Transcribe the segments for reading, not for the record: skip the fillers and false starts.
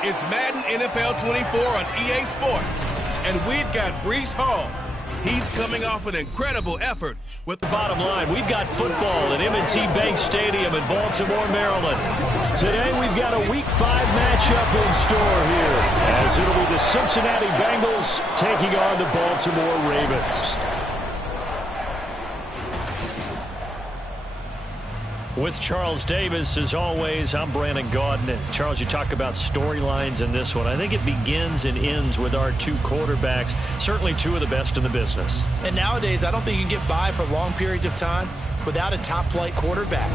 It's Madden NFL 24 on EA Sports, and we've got Breece Hall. He's coming off an incredible effort with the bottom line. We've got football at M&T Bank Stadium in Baltimore, Maryland. Today we've got a Week 5 matchup in store here, as it'll be the Cincinnati Bengals taking on the Baltimore Ravens. With Charles Davis, as always, I'm Brandon Gaudin. Charles, you talk about storylines in this one. I think it begins and ends with our two quarterbacks, certainly two of the best in the business. And nowadays, I don't think you can get by for long periods of time without a top-flight quarterback.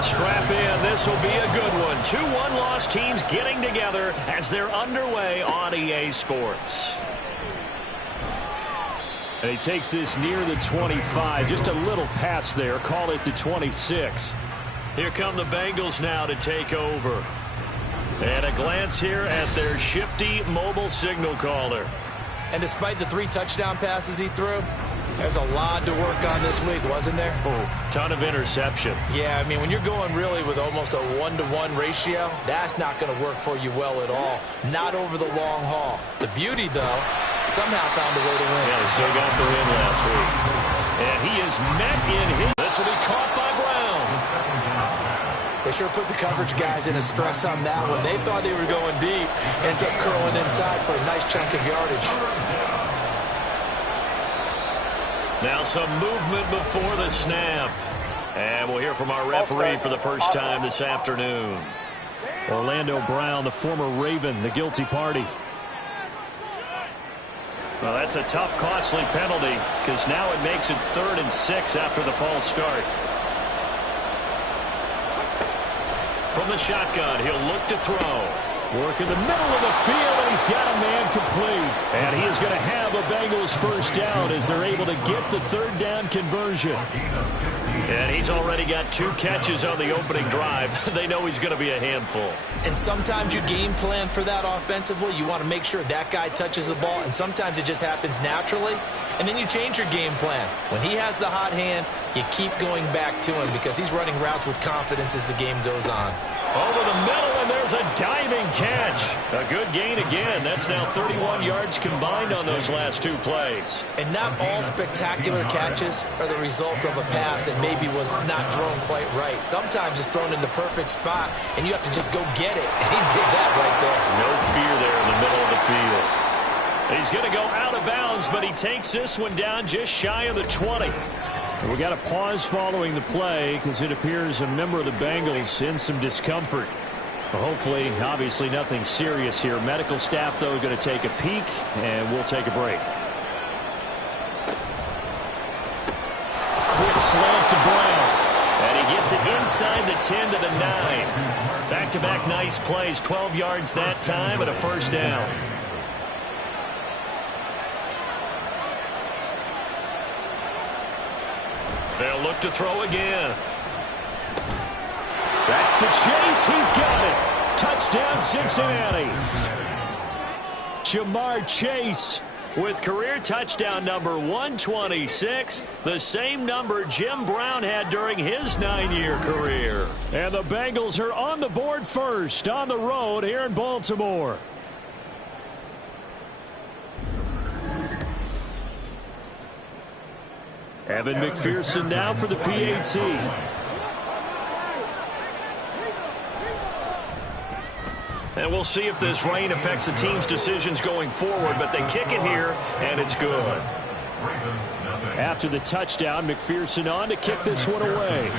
Strap in. This will be a good one. Two one-loss teams getting together as they're underway on EA Sports. And he takes this near the 25. Just a little pass there. Call it the 26. Here come the Bengals now to take over. And a glance here at their shifty mobile signal caller. And despite the 3 touchdown passes he threw, there's a lot to work on this week, wasn't there? Oh, ton of interception. Yeah, I mean, when you're going really with almost a 1-to-1 ratio, that's not going to work for you well at all. Not over the long haul. The beauty, though, somehow found a way to win. Yeah, he still got the win last week. And he is met in his... This will be caught by Brown. They sure put the coverage guys in a stress on that one. They thought they were going deep. Ends up curling inside for a nice chunk of yardage. Now some movement before the snap. And we'll hear from our referee for the first time this afternoon. Orlando Brown, the former Raven, the guilty party. Well, that's a tough, costly penalty, because now it makes it 3rd and 6 after the false start. From the shotgun, he'll look to throw. Work in the middle of the field, and he's got a man complete. And he is going to have a Bengals first down as they're able to get the 3rd down conversion. And he's already got 2 catches on the opening drive. They know he's going to be a handful. And sometimes you game plan for that offensively. You want to make sure that guy touches the ball, and sometimes it just happens naturally. And then you change your game plan. When he has the hot hand, you keep going back to him because he's running routes with confidence as the game goes on. Over the middle, and there's a diving catch. A good gain again. That's now 31 yards combined on those last 2 plays. And not all spectacular catches are the result of a pass that maybe was not thrown quite right. Sometimes it's thrown in the perfect spot, and you have to just go get it. And he did that right there. No fear there in the middle of the field. He's going to go out of bounds, but he takes this one down just shy of the 20. We got a pause following the play because it appears a member of the Bengals in some discomfort. Well, hopefully, obviously nothing serious here. Medical staff, though, going to take a peek, and we'll take a break. Quick slant to Brown. And he gets it inside the 10 to the 9. Back-to-back nice plays, 12 yards that time and a first down. They'll look to throw again. That's to Chase. He's got it. Touchdown, Cincinnati. Jamar Chase with career touchdown number 126, the same number Jim Brown had during his 9-year career. And the Bengals are on the board first on the road here in Baltimore. Evan McPherson now for the PAT. And we'll see if this rain affects the team's decisions going forward, but they kick it here, and it's good. After the touchdown, McPherson on to kick this one away.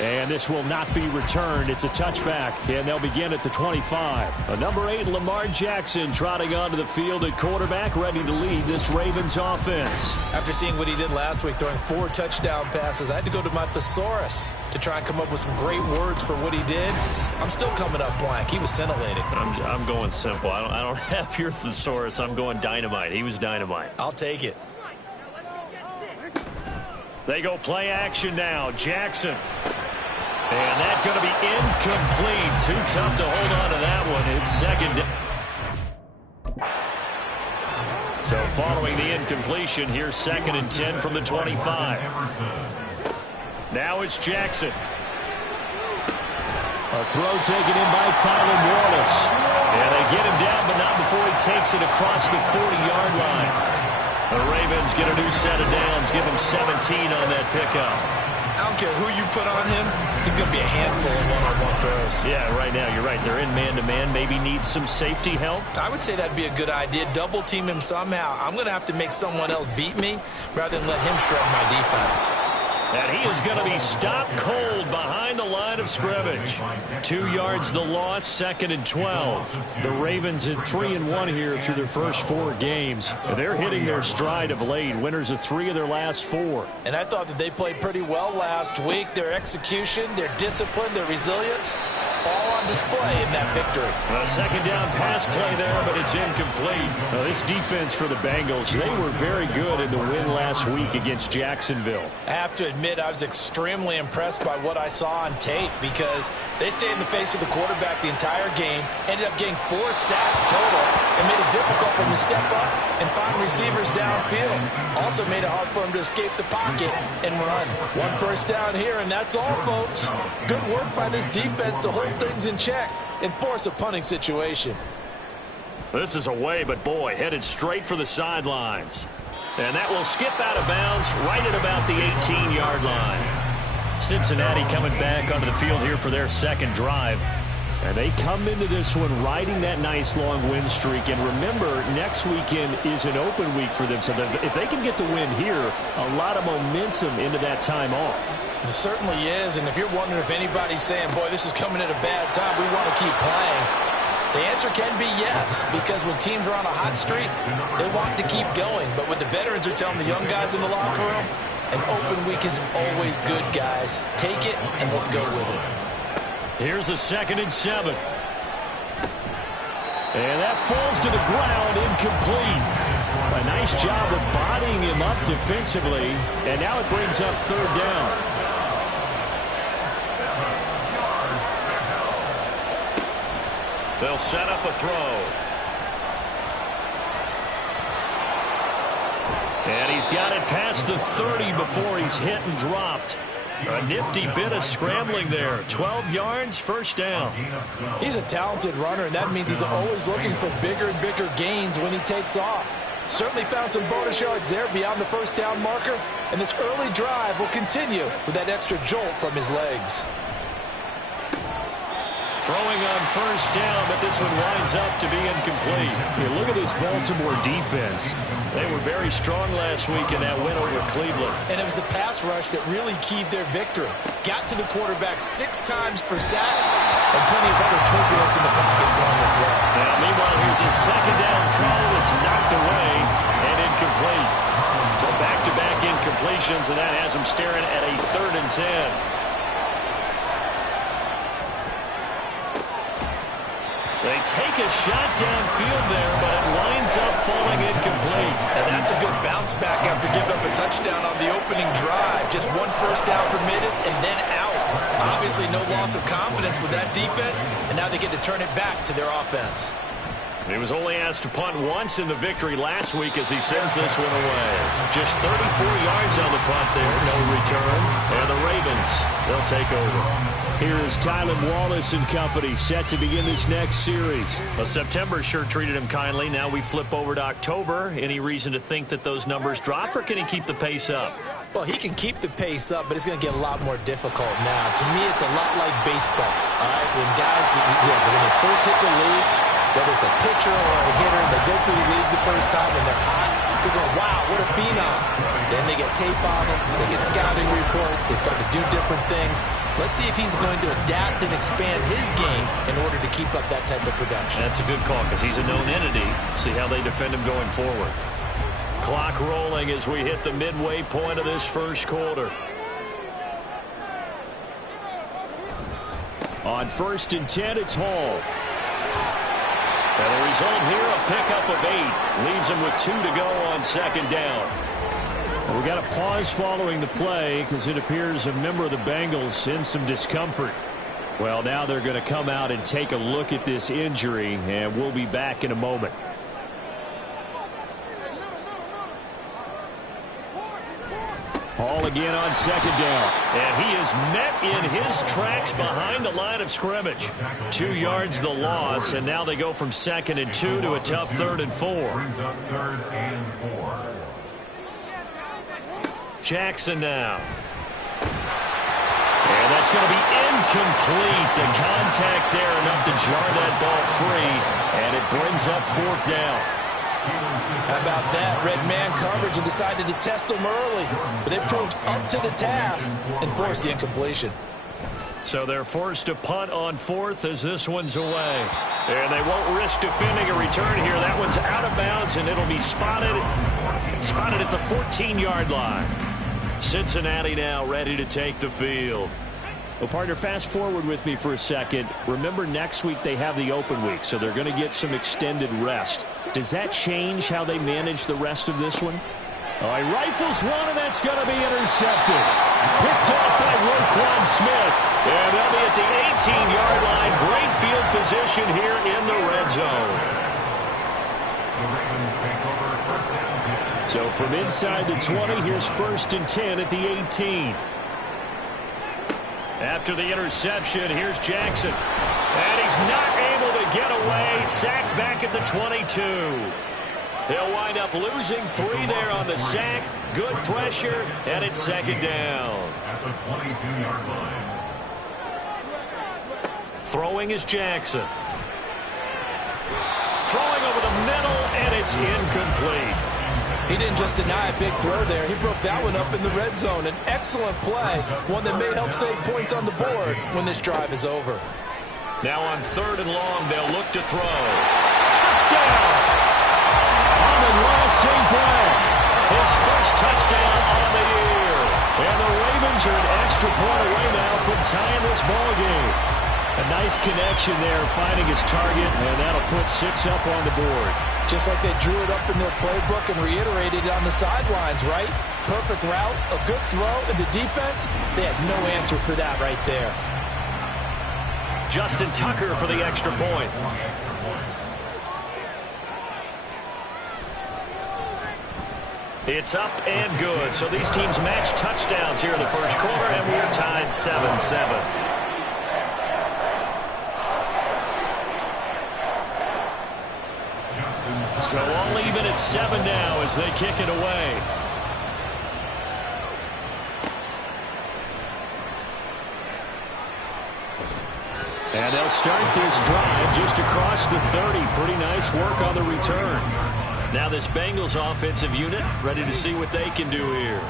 And this will not be returned. It's a touchback, and they'll begin at the 25. Number 8, Lamar Jackson, trotting onto the field at quarterback, ready to lead this Ravens offense. After seeing what he did last week, throwing 4 touchdown passes, I had to go to my thesaurus to try and come up with some great words for what he did. I'm still coming up blank. He was scintillating. I'm going simple. I don't have your thesaurus. I'm going dynamite. He was dynamite. I'll take it. They go play action now. Jackson. And that's going to be incomplete. Too tough to hold on to that one. It's second down. So following the incompletion, here's 2nd and 10 from the 25. Now it's Jackson. A throw taken in by Tyler Wallace. And they get him down, but not before he takes it across the 40-yard line. The Ravens get a new set of downs, give him 17 on that pickup. I don't care who you put on him. He's going to be a handful of one-on-one throws. Yeah, right now, you're right. They're in man-to-man. Maybe need some safety help. I would say that'd be a good idea. Double team him somehow. I'm going to have to make someone else beat me rather than let him shred my defense. And he is going to be stopped cold behind the line of scrimmage. 2 yards the loss, 2nd and 12. The Ravens at 3-1 here through their first 4 games. They're hitting their stride of late. Winners of 3 of their last 4. And I thought that they played pretty well last week. Their execution, their discipline, their resilience, all on display in that victory. A 2nd down pass play there, but it's incomplete. Now, this defense for the Bengals, they were very good in the win last week against Jacksonville. I have to admit, I was extremely impressed by what I saw on tape because they stayed in the face of the quarterback the entire game, ended up getting 4 sacks total, and made it difficult for him to step up and find receivers downfield. Also made it hard for him to escape the pocket and run. 1 first down here, and that's all, folks. Good work by this defense to hold things in check and force a punting situation. This is away, but boy, headed straight for the sidelines. And that will skip out of bounds right at about the 18-yard line. Cincinnati coming back onto the field here for their 2nd drive. And they come into this one riding that nice long win streak. And remember, next weekend is an open week for them. So if they can get the win here, a lot of momentum into that time off. It certainly is. And if you're wondering if anybody's saying, boy, this is coming at a bad time, we want to keep playing, the answer can be yes, because when teams are on a hot streak, they want to keep going. But what the veterans are telling the young guys in the locker room, an open week is always good, guys. Take it, and let's go with it. Here's a 2nd and 7. And that falls to the ground, incomplete. A nice job of bodying him up defensively, and now it brings up 3rd down. They'll set up a throw. And he's got it past the 30 before he's hit and dropped. A nifty bit of scrambling there. 12 yards, 1st down. He's a talented runner, and that means he's always looking for bigger and bigger gains when he takes off. Certainly found some bonus yards there beyond the 1st down marker, and this early drive will continue with that extra jolt from his legs. Throwing on 1st down, but this one winds up to be incomplete. Yeah, look at this Baltimore defense. They were very strong last week in that win over Cleveland. And it was the pass rush that really keyed their victory. Got to the quarterback 6 times for sacks, and plenty of other turbulence in the pocket for him as well. Now, meanwhile, here's a 2nd down throw that's knocked away and incomplete. So back-to-back incompletions, and that has him staring at a 3rd and 10. They take a shot downfield there, but it winds up falling incomplete. And that's a good bounce back after giving up a touchdown on the opening drive. Just 1 first down permitted and then out. Obviously no loss of confidence with that defense, and now they get to turn it back to their offense. He was only asked to punt once in the victory last week as he sends this one away. Just 34 yards on the punt there, no return. And the Ravens, they'll take over. Here is Tyler Wallace and company set to begin this next series. Well, September sure treated him kindly. Now we flip over to October. Any reason to think that those numbers drop, or can he keep the pace up? Well, he can keep the pace up, but it's going to get a lot more difficult now. To me, it's a lot like baseball. All right, when guys, when they first hit the league, whether it's a pitcher or a hitter, they go through the league the first time and they're hot. They're going, wow, what a phenom. Then they get tape on them. They get scouting reports. They start to do different things. Let's see if he's going to adapt and expand his game in order to keep up that type of production. That's a good call because he's a known entity. See how they defend him going forward. Clock rolling as we hit the midway point of this first quarter. On 1st and 10, it's Hall. And the result here, a pickup of 8. Leaves him with 2 to go on 2nd down. We got a pause following the play because it appears a member of the Bengals in some discomfort. Well, now they're going to come out and take a look at this injury, and we'll be back in a moment. Hall again on 2nd down. And he is met in his tracks behind the line of scrimmage. 2 yards the loss, and now they go from 2nd and 2 to a tough 3rd and 4. Jackson now. And that's going to be incomplete. The contact there enough to jar that ball free, and it brings up 4th down. How about that? Red man coverage and decided to test him early. But they proved up to the task and forced the incompletion. So they're forced to punt on 4th as this one's away. And they won't risk defending a return here. That one's out of bounds, and it'll be spotted at the 14-yard line. Cincinnati now ready to take the field. Well, partner, fast forward with me for a second. Remember, next week they have the open week, so they're going to get some extended rest. Does that change how they manage the rest of this one? All right, rifles one, and that's going to be intercepted. Picked off by Roquan Smith. And they'll be at the 18-yard line. Great field position here in the red zone. So from inside the 20, here's 1st and 10 at the 18. After the interception, here's Jackson. And he's not able to get away. Sacked back at the 22. They'll wind up losing 3 there on the sack. Good pressure, and it's 2nd down. At the 22-yard line. Throwing is Jackson. Throwing over the middle, and it's incomplete. He didn't just deny a big throw there. He broke that one up in the red zone. An excellent play, one that may help save points on the board when this drive is over. Now on 3rd and long, they'll look to throw. Touchdown! Amon-Ra St. Brown. His first touchdown on the year. And the Ravens are an extra point away now from tying this ball game. A nice connection there, finding his target, and that'll put 6 up on the board. Just like they drew it up in their playbook and reiterated it on the sidelines, right? Perfect route, a good throw, and the defense, they had no answer for that right there. Justin Tucker for the extra point. It's up and good. So these teams match touchdowns here in the first quarter, and we're tied 7-7. So all even at 7 now as they kick it away. And they'll start this drive just across the 30. Pretty nice work on the return. Now this Bengals offensive unit ready to see what they can do here.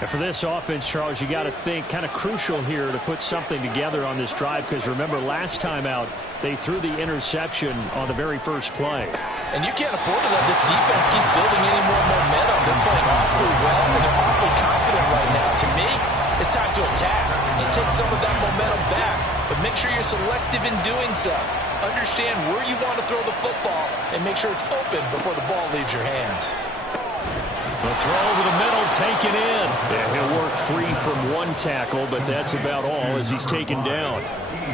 And for this offense, Charles, you got to think kind of crucial here to put something together on this drive, because remember last time out they threw the interception on the very first play. And you can't afford to let this defense keep building any more momentum. They're playing awfully well, and they're awfully confident right now. To me, it's time to attack and take some of that momentum back. But make sure you're selective in doing so. Understand where you want to throw the football and make sure it's open before the ball leaves your hands. The throw over the middle, taken in. Yeah, he'll work free from one tackle, but that's about all as he's taken down.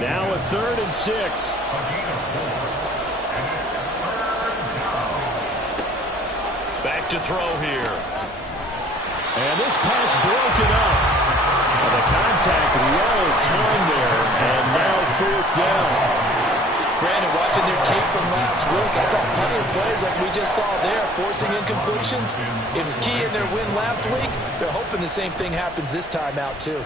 Now a 3rd and 6. Back to throw here. And this pass broken up. And the contact well timed there, and now 4th down. Brandon, watching their tape from last week, I saw plenty of plays like we just saw there, forcing incompletions. It was key in their win last week. They're hoping the same thing happens this time out, too.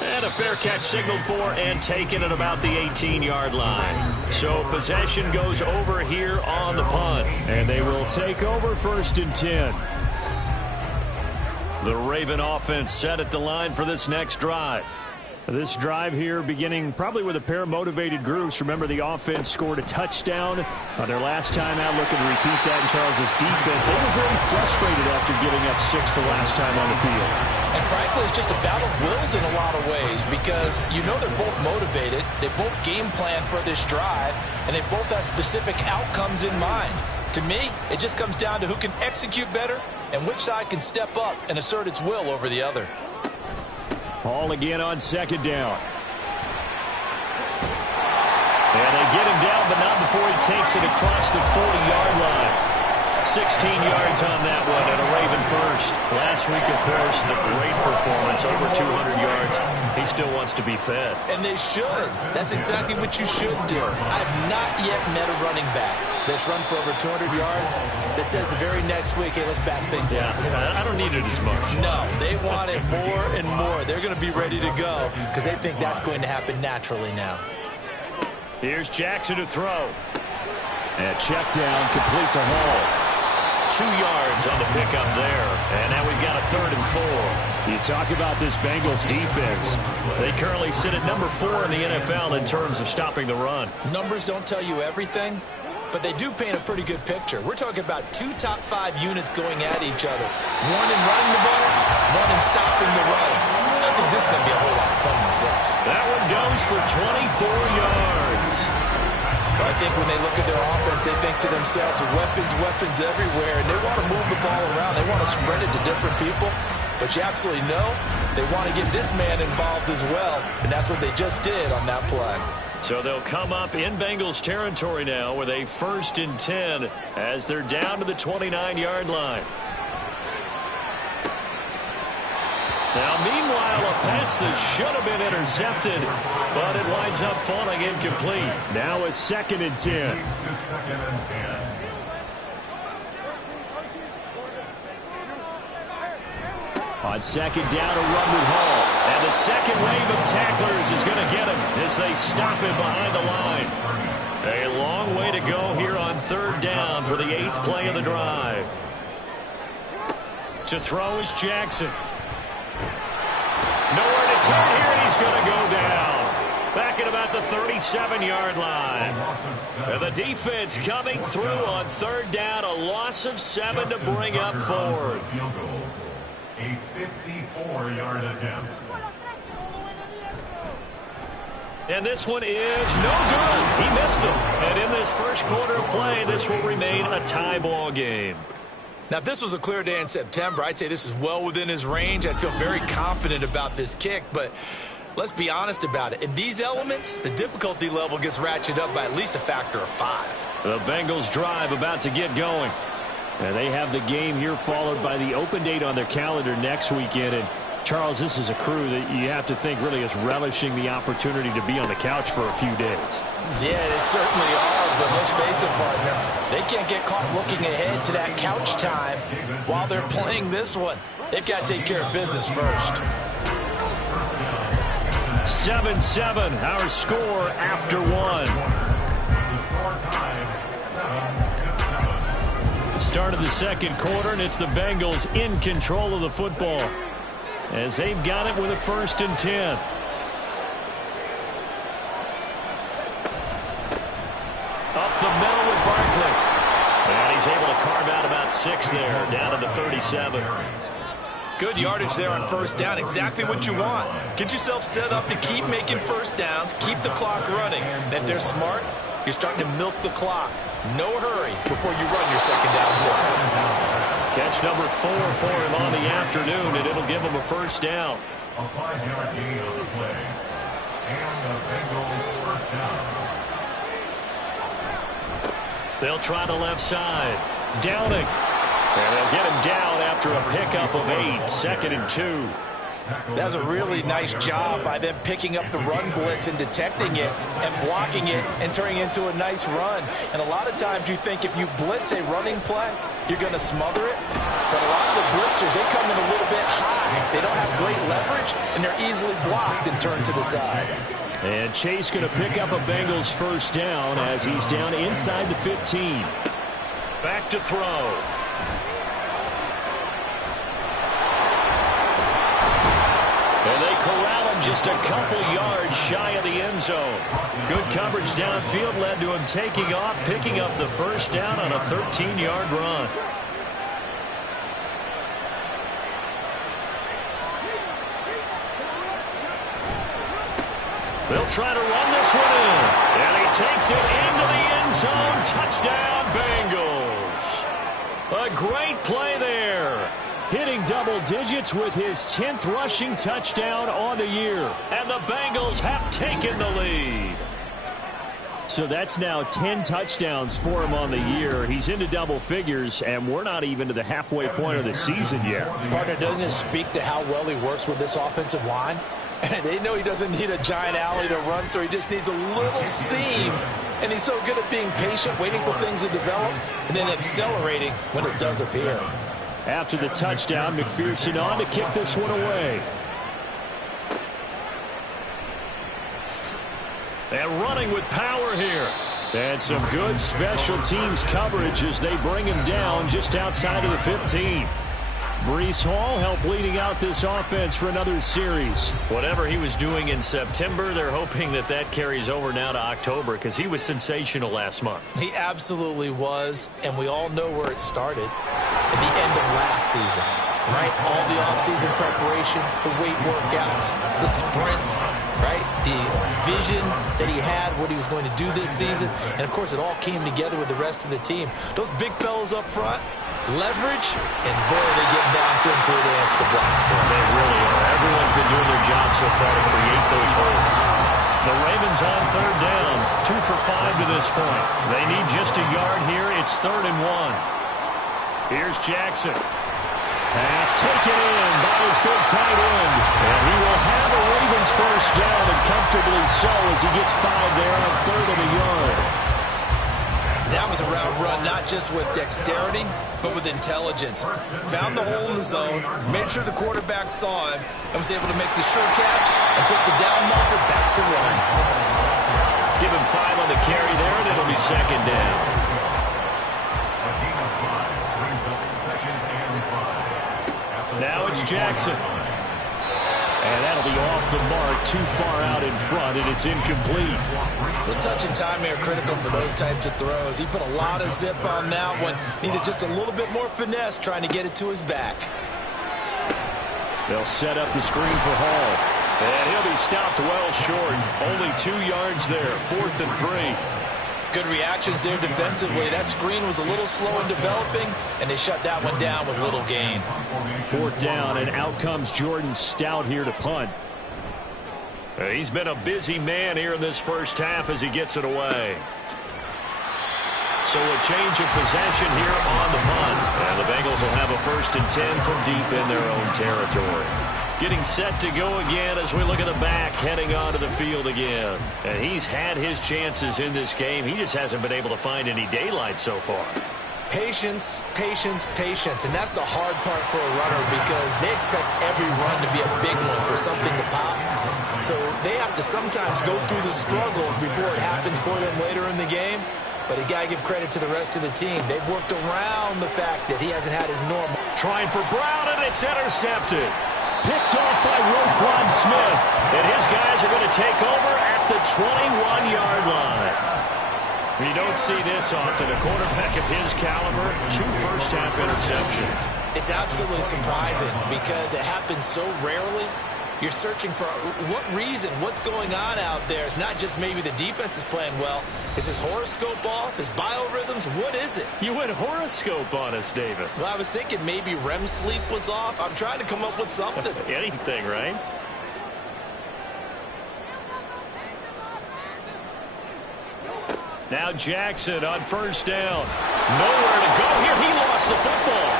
And a fair catch signaled for and taken at about the 18-yard line. So possession goes over here on the punt. And they will take over 1st and 10. The Raven offense set at the line for this next drive. This drive here beginning probably with a pair of motivated groups. Remember, the offense scored a touchdown on their last time out, looking to repeat that in Charles's defense. They were very frustrated after giving up 6 the last time on the field. And frankly, it's just a battle of wills in a lot of ways because you know they're both motivated. They both game plan for this drive, and they both have specific outcomes in mind. To me, it just comes down to who can execute better and which side can step up and assert its will over the other. Ball again on 2nd down. And they get him down, but not before he takes it across the 40-yard line. 16 yards on that one and a Raven first. Last week, of course, the great performance, over 200 yards. He still wants to be fed. And they should. That's exactly what you should do. I have not yet met a running back that's run for over 200 yards that says the very next week, hey, let's back things up. I don't need it as much. No, they want it more and more. They're going to be ready to go because they think that's going to happen naturally now. Here's Jackson to throw. And check down, complete to Hall. 2 yards on the pickup there. And now we've got a 3rd and 4. You talk about this Bengals defense. They currently sit at number 4 in the NFL in terms of stopping the run. Numbers don't tell you everything, but they do paint a pretty good picture. We're talking about 2 top 5 units going at each other. One in running the ball, one in stopping the run. I think this is going to be a whole lot of fun myself. That one goes for 24 yards. I think when they look at their offense, they think to themselves, weapons everywhere, and they want to move the ball around. They want to spread it to different people, but you absolutely know they want to get this man involved as well, and that's what they just did on that play. So they'll come up in Bengals territory now with a 1st and 10 as they're down to the 29-yard line. Now, meanwhile, a pass that should have been intercepted, but it winds up falling incomplete. Now a 2nd and 10. On 2nd down, a run with Hall. And the second wave of tacklers is going to get him as they stop him behind the line. A long way to go here on 3rd down for the 8th play of the drive. To throw is Jackson. Nowhere to turn here, and he's going to go down. Back at about the 37-yard line. And the defense coming through on 3rd down. A loss of 7 to bring up 4th. A 54-yard attempt. And this one is no good. He missed him. And in this first quarter of play, this will remain a tie ball game. Now, if this was a clear day in September, I'd say this is well within his range. I'd feel very confident about this kick, but let's be honest about it. In these elements, the difficulty level gets ratcheted up by at least a factor of 5. The Bengals drive about to get going. And they have the game here followed by the open date on their calendar next weekend. And Charles, this is a crew that you have to think really is relishing the opportunity to be on the couch for a few days. Yeah, they certainly are, but let's face it, partner. They can't get caught looking ahead to that couch time while they're playing this one. They've got to take care of business first. 7-7, our score after 1. Start of the second quarter, and it's the Bengals in control of the football as they've got it with a 1st and 10. Up the middle with Barkley. And he's able to carve out about 6 there, down to the 37. Good yardage there on 1st down. Exactly what you want. Get yourself set up to keep making 1st downs, keep the clock running. And if they're smart, you're starting to milk the clock. No hurry before you run your 2nd down play. Catch number 4 for him on the afternoon, and it'll give him a 1st down. A 5-yard gain on the play. And the Bengals 1st down. They'll try the left side. Downing. And they'll get him down after a pickup of 8. 2nd and 2. That was a really nice job by them picking up the run blitz and detecting it and blocking it and turning it into a nice run. And a lot of times you think if you blitz a running play, you're going to smother it. But a lot of the blitzers, they come in a little bit high. They don't have great leverage, and they're easily blocked and turned to the side. And Chase going to pick up a Bengals first down as he's down inside the 15. Back to throw. And they corral him just a couple yards shy of the end zone. Good coverage downfield led to him taking off, picking up the first down on a 13-yard run. They'll try to run this one in. And he takes it into the end zone. Touchdown, Bengals. A great play there. Hitting double digits with his 10th rushing touchdown on the year. And the Bengals have taken the lead. So that's now 10 touchdowns for him on the year. He's into double figures, and we're not even to the halfway point of the season yet. Partner, doesn't it speak to how well he works with this offensive line? And they know he doesn't need a giant alley to run through. He just needs a little seam. And he's so good at being patient, waiting for things to develop, and then accelerating when it does appear. After the touchdown, McPherson on to kick this one away. And running with power here. And some good special teams coverage as they bring him down just outside of the 15. Breece Hall helped leading out this offense for another series. Whatever he was doing in September, they're hoping that that carries over now to October because he was sensational last month. He absolutely was, and we all know where it started at the end of last season, right? All the offseason preparation, the weight workouts, the sprints, right? The vision that he had, what he was going to do this season, and, of course, it all came together with the rest of the team. Those big fellas up front, leverage, and boy, they get downfield and create extra blocks for them. They really are. Everyone's been doing their job so far to create those holes. The Ravens on third down, 2 for 5 to this point. They need just a yard here. It's 3rd and 1. Here's Jackson. Pass taken in by his big tight end. And he will have a Ravens first down, and comfortably so as he gets 5 there on 3rd and a yard. That was a route run, not just with dexterity, but with intelligence. Found the hole in the zone, made sure the quarterback saw him, and was able to make the sure catch and put the down marker back to run. Give him 5 on the carry there, and it'll be 2nd down. Now it's Jackson. And that'll be off the mark, too far out in front, and it's incomplete. The touch and timing are critical for those types of throws. He put a lot of zip on that one. Needed just a little bit more finesse trying to get it to his back. They'll set up the screen for Hall. And he'll be stopped well short. Only 2 yards there, 4th and 3. Good reactions there defensively. That screen was a little slow in developing, and they shut that one down with little gain. 4th down, and out comes Jordan Stout here to punt. He's been a busy man here in this first half as he gets it away. So a change of possession here on the punt. And the Bengals will have a 1st and 10 from deep in their own territory. Getting set to go again as we look at the back, heading onto the field again. And he's had his chances in this game. He just hasn't been able to find any daylight so far. Patience, patience, patience. And that's the hard part for a runner because they expect every run to be a big one for something to pop. So they have to sometimes go through the struggles before it happens for them later in the game. But you got to give credit to the rest of the team. They've worked around the fact that he hasn't had his normal. Trying for Brown, and it's intercepted. Picked off by Roquan Smith. And his guys are going to take over at the 21-yard line. You don't see this often. A quarterback of his caliber, 2 first-half interceptions. It's absolutely surprising because it happens so rarely. You're searching for what reason, what's going on out there. It's not just maybe the defense is playing well. Is his horoscope off? His biorhythms? What is it? You went horoscope on us, Davis. Well, I was thinking maybe REM sleep was off. I'm trying to come up with something. Anything, right? Now Jackson on 1st down. Nowhere to go here. He lost the football.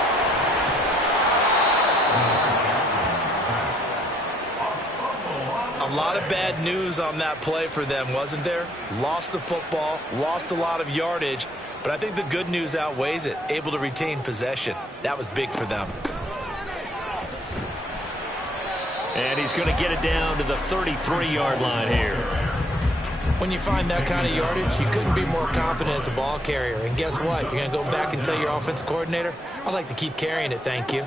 A lot of bad news on that play for them, wasn't there? Lost the football, lost a lot of yardage, but I think the good news outweighs it. Able to retain possession. That was big for them. And he's going to get it down to the 33-yard line here. When you find that kind of yardage, you couldn't be more confident as a ball carrier. And guess what? You're going to go back and tell your offensive coordinator, I'd like to keep carrying it, thank you.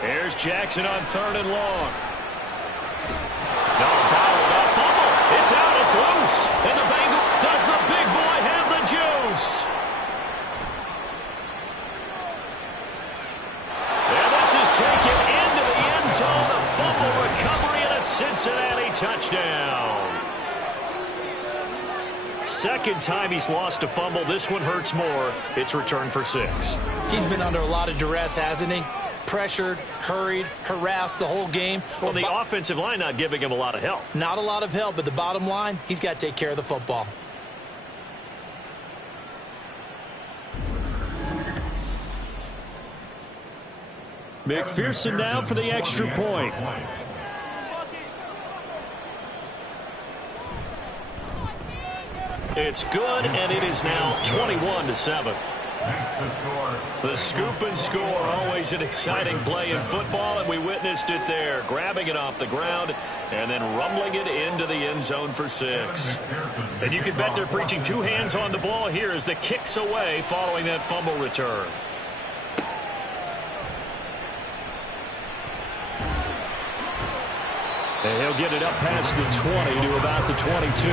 Here's Jackson on 3rd and long. No, bottled up, fumble. It's out, it's loose. And the Bengal, does the big boy have the juice? And this is taken into the end zone. A fumble recovery and a Cincinnati touchdown. Second time he's lost a fumble. This one hurts more. It's returned for 6. He's been under a lot of duress, hasn't he? Pressured, hurried, harassed the whole game. Well, the offensive line not giving him a lot of help. Not a lot of help, but the bottom line, he's got to take care of the football. McPherson now for the extra point. It's good, and it is now 21-7. The scoop and score, always an exciting play in football, and we witnessed it there. Grabbing it off the ground and then rumbling it into the end zone for 6. And you can bet they're preaching 2 hands on the ball here as the kick's away following that fumble return. And he'll get it up past the 20 to about the 22.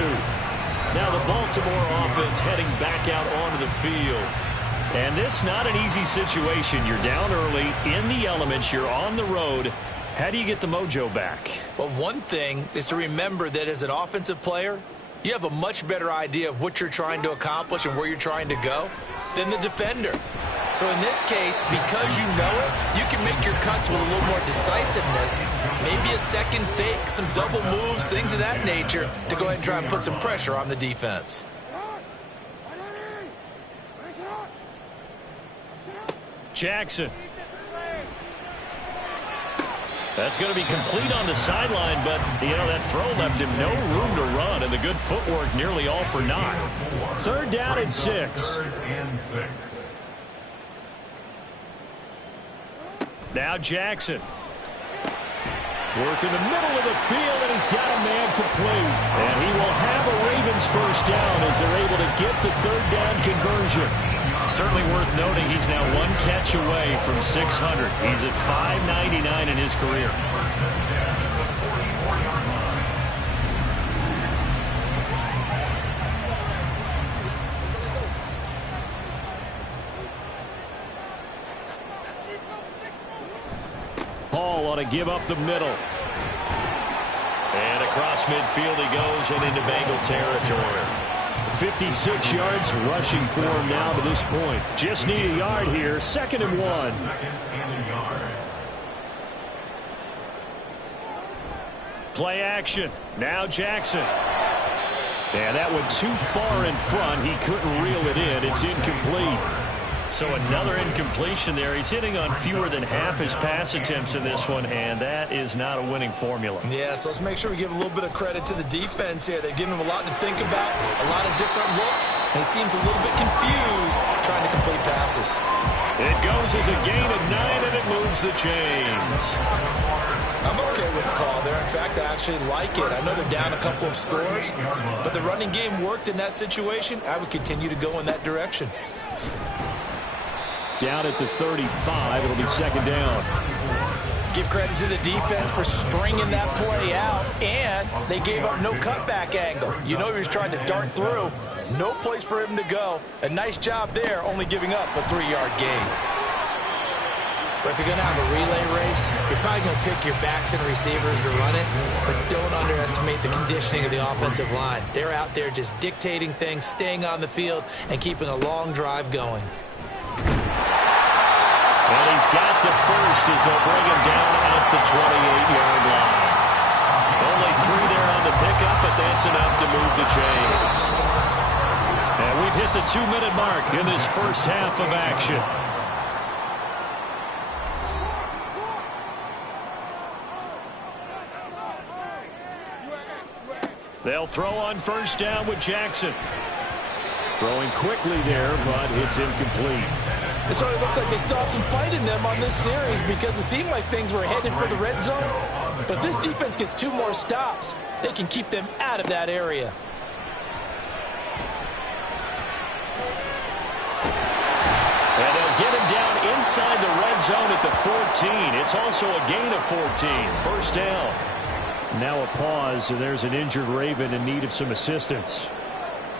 Now the Baltimore offense heading back out onto the field. And this not an easy situation. You're down early, in the elements, you're on the road. How do you get the mojo back? Well, one thing is to remember that as an offensive player, you have a much better idea of what you're trying to accomplish and where you're trying to go than the defender. So in this case, because you know it, you can make your cuts with a little more decisiveness, maybe a second fake, some double moves, things of that nature, to go ahead and try and put some pressure on the defense. Jackson. That's going to be complete on the sideline, but, you know, that throw left him no room to run, and the good footwork nearly all for naught. 3rd down and 6. Now Jackson. Work in the middle of the field, and he's got a man complete. And he will have a Ravens first down as they're able to get the 3rd down conversion. Certainly worth noting he's now 1 catch away from 600. He's at 599 in his career. Paul ought to give up the middle. And across midfield he goes and into Bengal territory. 56 yards rushing for him now to this point. Just need a yard here. 2nd and 1. Play action. Now Jackson. And that went too far in front. He couldn't reel it in. It's incomplete. So another incompletion there. He's hitting on fewer than half his pass attempts in this one, and that is not a winning formula. Yeah, so let's make sure we give a little bit of credit to the defense here. They've given him a lot to think about, a lot of different looks, and he seems a little bit confused trying to complete passes. It goes as a gain of 9, and it moves the chains. I'm okay with the call there. In fact, I actually like it. I know they're down a couple of scores, but the running game worked in that situation. I would continue to go in that direction. Down at the 35, it'll be 2nd down. Give credit to the defense for stringing that play out, and they gave up no cutback angle. You know he was trying to dart through. No place for him to go. A nice job there, only giving up a 3-yard gain. But if you're going to have a relay race, you're probably going to pick your backs and receivers to run it, but don't underestimate the conditioning of the offensive line. They're out there just dictating things, staying on the field, and keeping a long drive going. And he's got the first as they'll bring him down at the 28-yard line. Only 3 there on the pickup, but that's enough to move the chains. And we've hit the 2-minute mark in this first half of action. They'll throw on first down with Jackson. Throwing quickly there, but it's incomplete. It sort of looks like they still have some fight in them on this series because it seemed like things were headed for the red zone. But if this defense gets 2 more stops, they can keep them out of that area. And they'll get him down inside the red zone at the 14. It's also a gain of 14. First down. Now a pause, and there's an injured Raven in need of some assistance.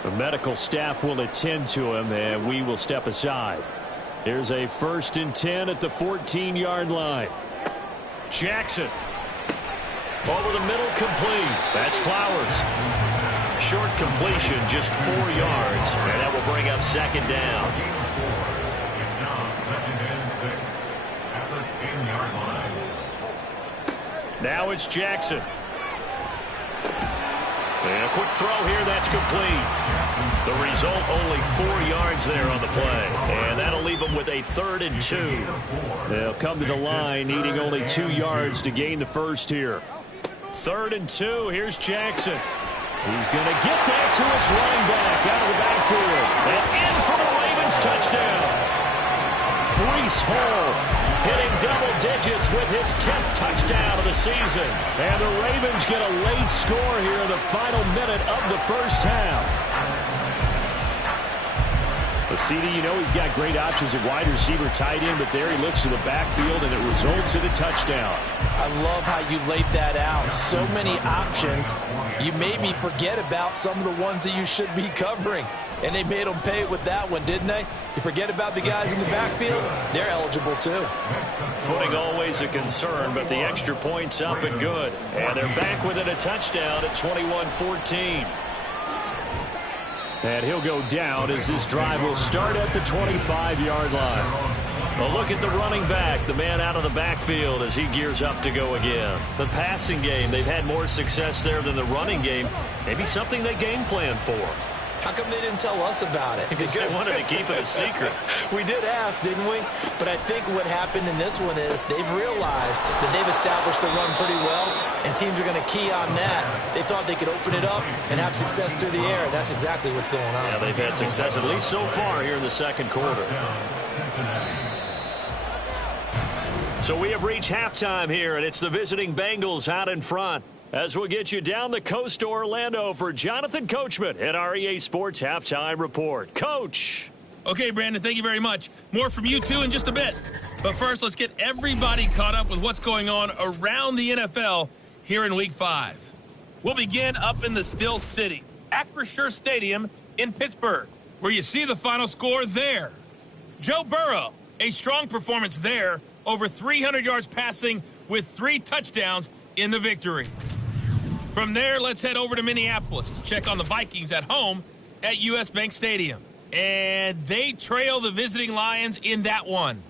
The medical staff will attend to him, and we will step aside. Here's a 1st and 10 at the 14-yard line. Jackson. Over the middle, complete. That's Flowers. Short completion, just 4 yards, and that will bring up 2nd down. It's now 2nd and 6 at the 10-yard line. Now it's Jackson. And a quick throw here, that's complete. The result, only 4 yards there on the play. And that'll leave them with a 3rd and 2. They'll come to the line, needing only 2 yards to gain the first here. 3rd and 2, here's Jackson. He's going to get that to his running back out of the backfield. And in for the Ravens touchdown. Breece Hall hitting double digits with his 10th touchdown of the season. And the Ravens get a late score here in the final minute of the first half. The CD, you know he's got great options at wide receiver, tight end, but there he looks to the backfield, and it results in a touchdown. I love how you laid that out. So many options. You made me forget about some of the ones that you should be covering. And they made them pay with that one, didn't they? You forget about the guys in the backfield, they're eligible too. Footing always a concern, but the extra point's up and good. And they're back within a touchdown at 21-14. And he'll go down as this drive will start at the 25-yard line. A look at the running back, the man out of the backfield as he gears up to go again. The passing game, they've had more success there than the running game. Maybe something they game plan for. How come they didn't tell us about it? Because they wanted to keep it a secret. We did ask, didn't we? But I think what happened in this one is they've realized that they've established the run pretty well, and teams are going to key on that. They thought they could open it up and have success through the air, and that's exactly what's going on. Yeah, they've had success at least so far here in the second quarter. So we have reached halftime here, and it's the visiting Bengals out in front. As we'll get you down the coast to Orlando for Jonathan Coachman at our EA Sports Halftime Report. Coach. Okay, Brandon, thank you very much. More from you two in just a bit. But first, let's get everybody caught up with what's going on around the NFL here in Week 5. We'll begin up in the Still City, Acrisure Stadium in Pittsburgh, where you see the final score there. Joe Burrow, a strong performance there, over 300 yards passing with 3 touchdowns in the victory. From there, let's head over to Minneapolis to check on the Vikings at home at US Bank Stadium. And they trail the visiting Lions in that one.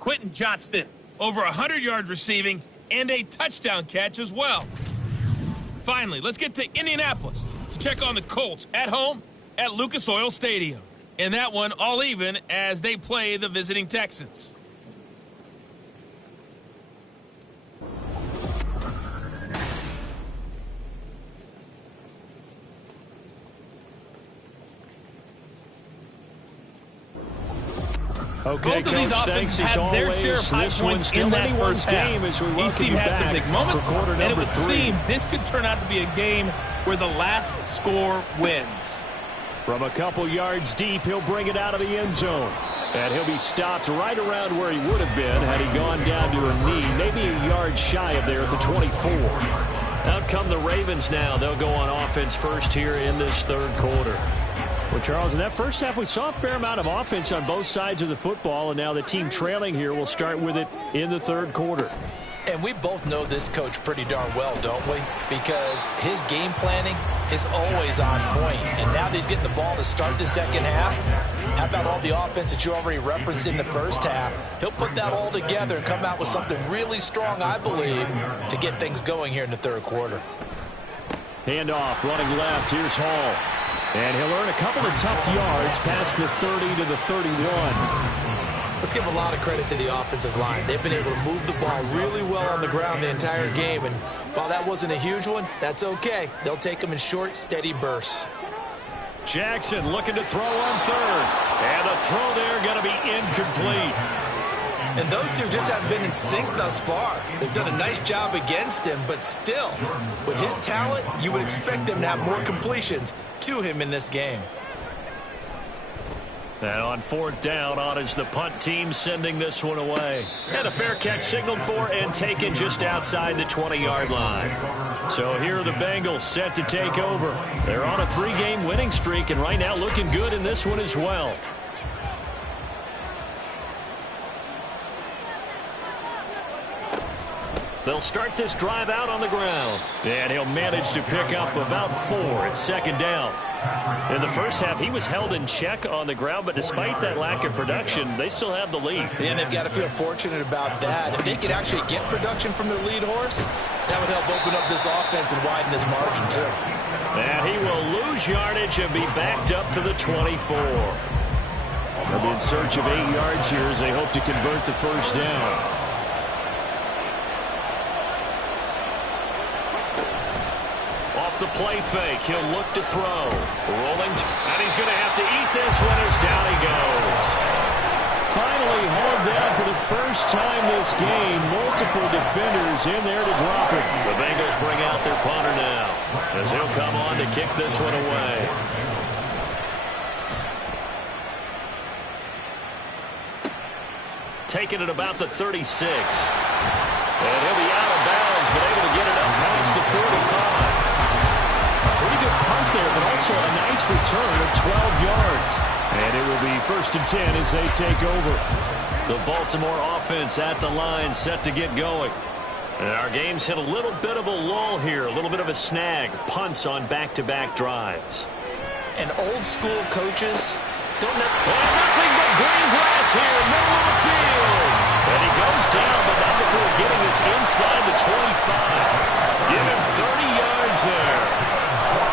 Quentin Johnston, over 100 yards receiving and a touchdown catch as well. Finally, let's get to Indianapolis to check on the Colts at home at Lucas Oil Stadium. In that one, all even as they play the visiting Texans. Okay, both of these offenses had their share of high points in that first half. Each team had some big moments, and it would seem this could turn out to be a game where the last score wins. From a couple yards deep, he'll bring it out of the end zone. And he'll be stopped right around where he would have been had he gone down to a knee, maybe a yard shy of there at the 24. Out come the Ravens now. They'll go on offense first here in this third quarter. Well, Charles, in that first half, we saw a fair amount of offense on both sides of the football, and now the team trailing here will start with it in the third quarter. And we both know this coach pretty darn well, don't we? Because his game planning is always on point. And now that he's getting the ball to start the second half, how about all the offense that you already referenced in the first half? He'll put that all together and come out with something really strong, I believe, to get things going here in the third quarter. Handoff, running left. Here's Hall. And he'll earn a couple of tough yards past the 30 to the 31. Let's give a lot of credit to the offensive line. They've been able to move the ball really well on the ground the entire game, and while that wasn't a huge one, that's okay. They'll take them in short, steady bursts. Jackson looking to throw on third, and the throw there going to be incomplete. And those two just haven't been in sync thus far. They've done a nice job against him, but still, with his talent, you would expect them to have more completions to him in this game. And on fourth down, on is the punt team sending this one away. And a fair catch signaled for and taken just outside the 20-yard line. So here are the Bengals set to take over. They're on a 3-game winning streak and right now looking good in this one as well. They'll start this drive out on the ground. And he'll manage to pick up about 4 at second down. In the first half, he was held in check on the ground, but despite that lack of production, they still have the lead. And they've got to feel fortunate about that. If they could actually get production from their lead horse, that would help open up this offense and widen this margin, too. And he will lose yardage and be backed up to the 24. They'll be in search of 8 yards here as they hope to convert the first down. The play fake. He'll look to throw. Rolling. And he's going to have to eat this one as down he goes. Finally hauled down for the first time this game. Multiple defenders in there to drop it. The Bengals bring out their punter now as he'll come on to kick this one away. Taking it about the 36. And he'll be out of bounds, but able to get it up past the 45. Pretty good punt there, but also a nice return of 12 yards. And it will be 1st and 10 as they take over. The Baltimore offense at the line, set to get going. And our game's hit a little bit of a lull here, a little bit of a snag. Punts on back-to-back drives. And old school coaches don't know. And nothing but green grass here, middle of the field. And he goes down, but not before getting us inside the 25. Give him 30 yards there.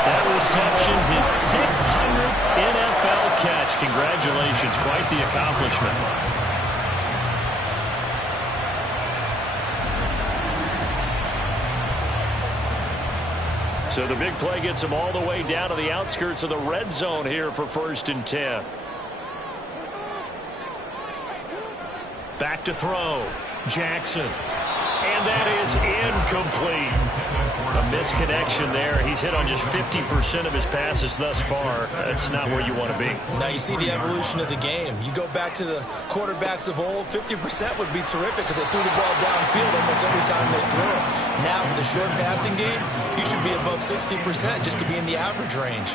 That reception, his 600th NFL catch. Congratulations, quite the accomplishment. So the big play gets him all the way down to the outskirts of the red zone here for 1st and 10. Back to throw. Jackson. And that is incomplete. A misconnection there. He's hit on just 50% of his passes thus far. That's not where you want to be. Now you see the evolution of the game. You go back to the quarterbacks of old, 50% would be terrific because they threw the ball downfield almost every time they threw it. Now with the short passing game, you should be above 60% just to be in the average range.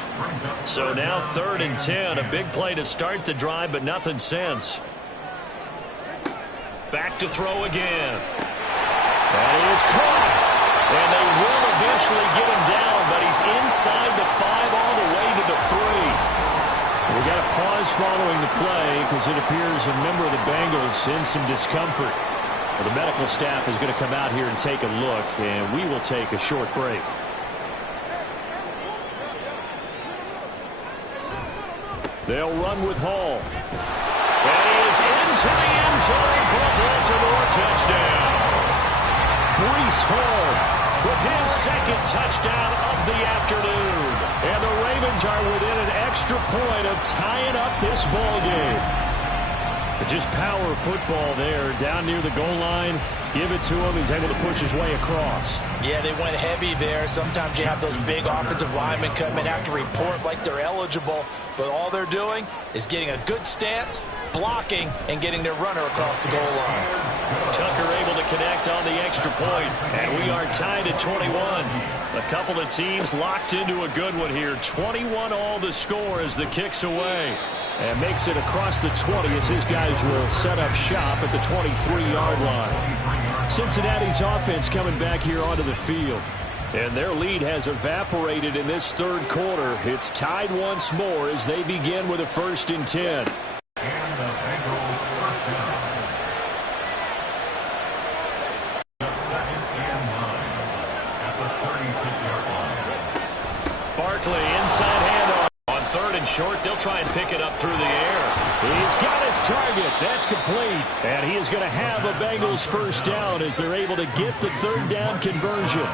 So now 3rd and 10. A big play to start the drive, but nothing since. Back to throw again. That is caught. And they will eventually get him down, but he's inside the 5 all the way to the 3. We got a pause following the play because it appears a member of the Bengals in some discomfort. Well, the medical staff is going to come out here and take a look, and we will take a short break. They'll run with Hall. And he is into the end zone for a Baltimore touchdown. Breece Hall with his 2nd touchdown of the afternoon. And the Ravens are within an extra point of tying up this ball game. Just power football there down near the goal line. Give it to him. He's able to push his way across. Yeah, they went heavy there. Sometimes you have those big offensive linemen come in after report like they're eligible, but all they're doing is getting a good stance, blocking, and getting their runner across the goal line. Tucker able to connect on the extra point, and we are tied at 21. A couple of teams locked into a good one here. 21 all the score as the kick's away. And makes it across the 20 as his guys will set up shop at the 23-yard line. Cincinnati's offense coming back here onto the field. And their lead has evaporated in this 3rd quarter. It's tied once more as they begin with a 1st and 10. And the Bengals first down. 2nd and 9 at the 36-yard line. Barkley inside handoff. On 3rd and short. They'll try and pick it up through the air. He's got his target. That's complete. And he is going to have a Bengals first down as they're able to get the 3rd down conversion.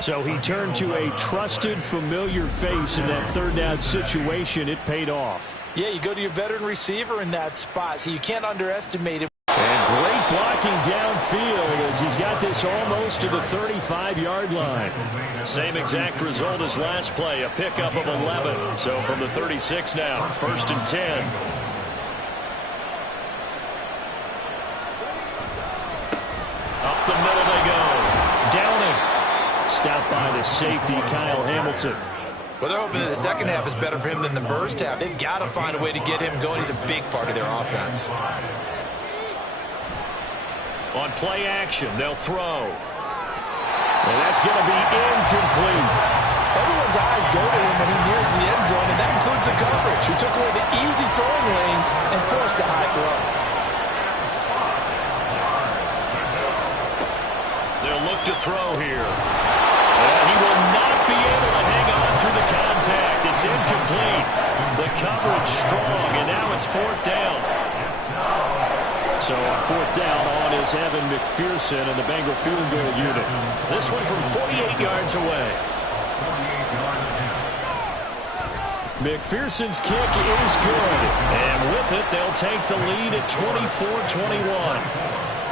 So he turned to a trusted, familiar face in that 3rd down situation. It paid off. Yeah, you go to your veteran receiver in that spot, so you can't underestimate him. And great blocking downfield as he's got this almost to the 35-yard line. Same exact result as last play, a pickup of 11. So from the 36 now, 1st and 10. Up the middle they go. Downing. Stopped by the safety, Kyle Hamilton. Well, they're hoping that the second half is better for him than the first half. They've got to find a way to get him going. He's a big part of their offense. On play action, they'll throw. And that's going to be incomplete. Everyone's eyes go to him when he nears the end zone, and that includes the coverage, who took away the easy throwing lanes and forced a high throw. They'll look to throw here. And he will not be able to hang on through the contact. It's incomplete. The coverage strong, and now it's 4th down. So on 4th down on is Evan McPherson and the Bengal field goal unit. This one from 48 yards away. McPherson's kick is good. And with it, they'll take the lead at 24-21.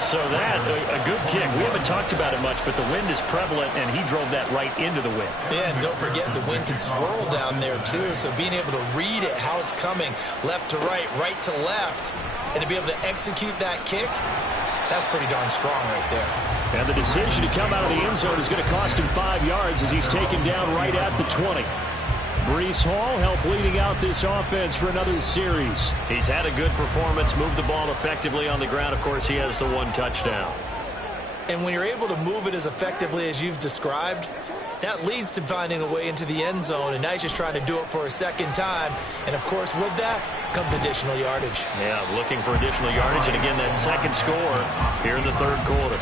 So that, a good kick. We haven't talked about it much, but the wind is prevalent, and he drove that right into the wind. Yeah, and don't forget the wind can swirl down there, too. So being able to read it, how it's coming, left to right to left, and to be able to execute that kick, that's pretty darn strong right there. And the decision to come out of the end zone is going to cost him 5 yards as he's taken down right at the 20. Breece Hall helped leading out this offense for another series. He's had a good performance, moved the ball effectively on the ground. Of course, he has the 1 touchdown. And when you're able to move it as effectively as you've described, that leads to finding a way into the end zone, and now he's just trying to do it for a second time. And, of course, with that comes additional yardage. Yeah, looking for additional yardage, and again, that second score here in the 3rd quarter.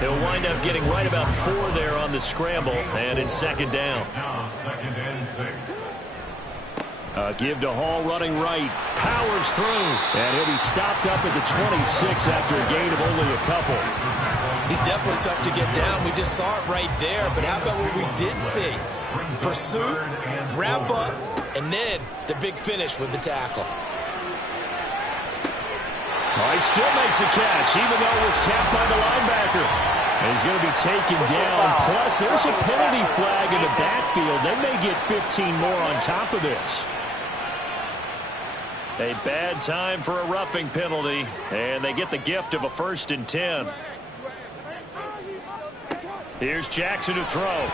He'll wind up getting right about 4 there on the scramble, and it's 2nd down. Now 2nd and 6. Give to Hall running right. Powers through. And he'll be stopped up at the 26 after a gain of only a couple. He's definitely tough to get down. We just saw it right there. But how about what we did see? Pursuit, wrap up, and then the big finish with the tackle. He still makes a catch, even though it was tapped by the linebacker. And he's going to be taken down. Plus, there's a penalty flag in the backfield. They may get 15 more on top of this. A bad time for a roughing penalty, and they get the gift of a 1st and 10. Here's Jackson to throw.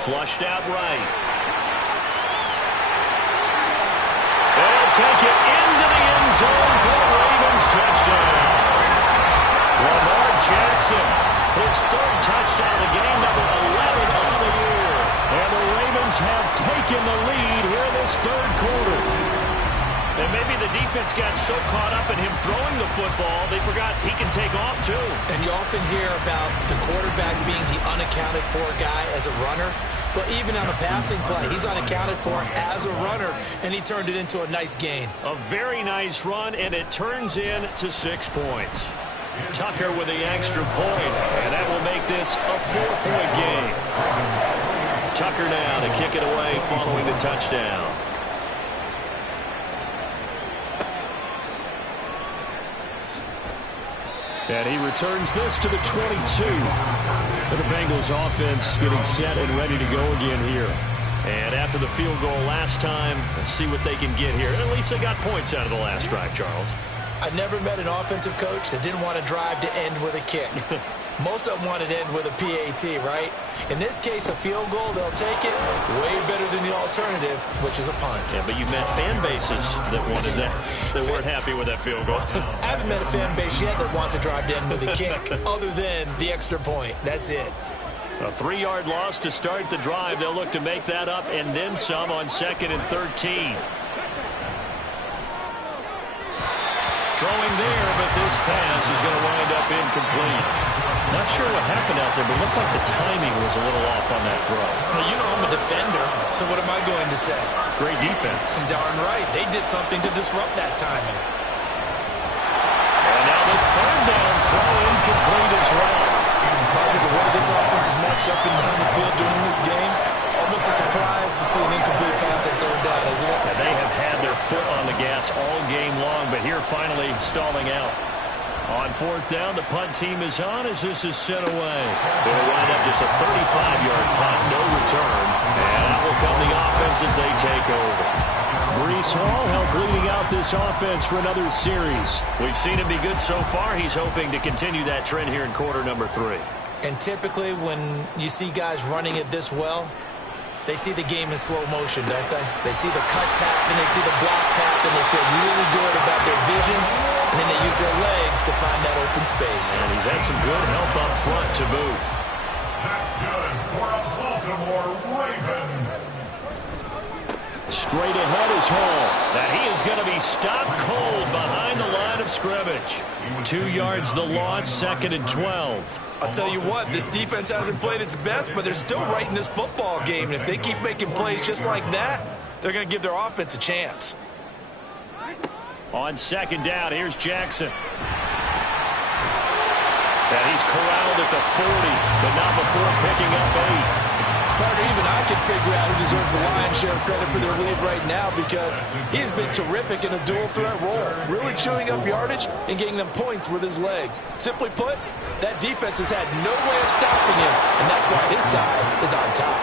Flushed out right. They'll take it into the end zone for the Ravens touchdown. Lamar Jackson, his 3rd touchdown of the game, number 11 on the year. And the Ravens have taken the lead here in this 3rd quarter. And maybe the defense got so caught up in him throwing the football, they forgot he can take off too. And you often hear about the quarterback being the unaccounted for guy as a runner. Well, even on a passing play, he's unaccounted for as a runner, and he turned it into a nice gain. A very nice run, and it turns into 6 points. Tucker with the extra point, and that will make this a 4-point game. Tucker now to kick it away following the touchdown. And he returns this to the 22. And the Bengals offense getting set and ready to go again here. And after the field goal last time, let's see what they can get here. At least they got points out of the last drive, Charles. I never met an offensive coach that didn't want to drive to end with a kick. Most of them want to end with a PAT, right? In this case, a field goal, they'll take it way better than the alternative, which is a punt. Yeah, but you've met fan bases that wanted that, that weren't happy with that field goal. I haven't met a fan base yet that wants to drive to end with a kick, other than the extra point. That's it. A 3-yard loss to start the drive. They'll look to make that up and then some on 2nd and 13. Throwing there, but this pass is going to wind up incomplete. Not sure what happened out there, but it looked like the timing was a little off on that throw. Well, you know I'm a defender, so what am I going to say? Great defense. Darn right. They did something to disrupt that timing. And now the third down throw incomplete as well. Probably the way this offense is marched up and down the field during this game, it's almost a surprise to see an incomplete pass on third down, isn't it? And they have had their foot on the gas all game long, but here finally stalling out. On fourth down, the punt team is on as this is sent away. It'll wind up just a 35-yard punt, no return. And out will come the offense as they take over. Breece Hall helped leading out this offense for another series. We've seen him be good so far. He's hoping to continue that trend here in quarter number 3. And typically when you see guys running it this well, they see the game in slow motion, don't they? They see the cuts happen, they see the blocks happen, they feel really good about their vision, and then they use their legs to find that open space. And he's had some good help up front to boot. That's good for a Baltimore Raven. Straight ahead is Hall. That he is going to be stopped cold behind the line of scrimmage. 2 yards the loss, 2nd and 12. I'll tell you what, this defense hasn't played its best, but they're still right in this football game. And if they keep making plays just like that, they're going to give their offense a chance. On 2nd down, here's Jackson. And he's corralled at the 40, but not before picking up 8. Carter, even I can figure out who deserves the lion's share of credit for their lead right now because he's been terrific in a dual threat role, really chewing up yardage and getting them points with his legs. Simply put, that defense has had no way of stopping him, and that's why his side is on top.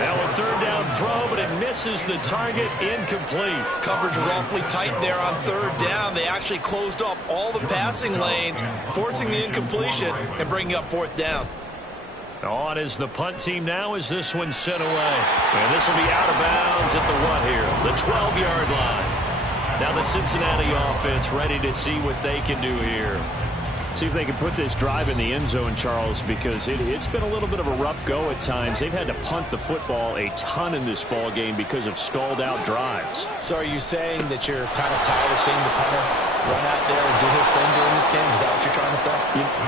Now a 3rd down throw, but it misses the target, incomplete. Coverage was awfully tight there on 3rd down. They actually closed off all the passing lanes, forcing the incompletion and bringing up 4th down. On is the punt team now as this one's sent away. And this will be out of bounds at the what here? The 12-yard line. Now the Cincinnati offense ready to see what they can do here. See if they can put this drive in the end zone, Charles, because it's been a little bit of a rough go at times. They've had to punt the football a ton in this ball game because of stalled out drives. So are you saying that you're kind of tired of seeing the punter run out there and do his thing during this game? Is that what you're trying to say?